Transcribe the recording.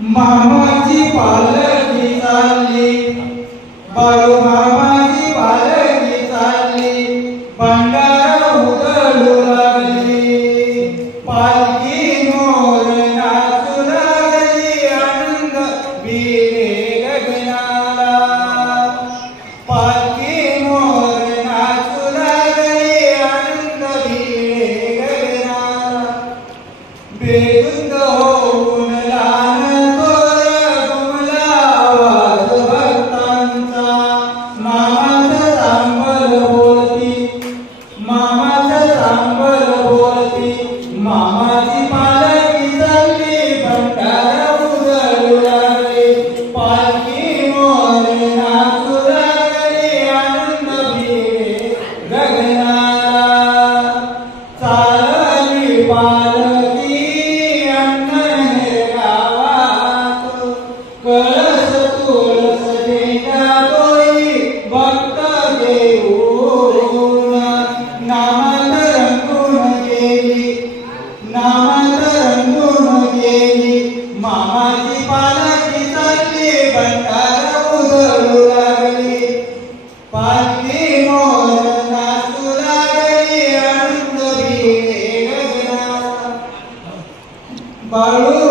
मामाची पालखी चालली, बाळू मामाची पालखी चालली, भंडारा उधळू लागली, पालखी मोर नाचू लागली, आनंद भिले गगनाला, पालखी मोर नाचू लागली, आनंद भिले गगनाला, बेधुंद होऊन लहान मामाची पालखी चालली, भंडारा उधळू लागली, पालखी मोर नाचू लागली, आनंद भिले गगनाला, चालली पालखी अण्णने गावात, कळस तुळस झेंडा तोही भक्त देऊन, नामात रंगून गेली, नामात रंगून गेली, मामाची पालखी चालली, भंडारा उधळू लागली, पालखी मोर नाचू लागली, आनंद भिले गगनाला, बाळू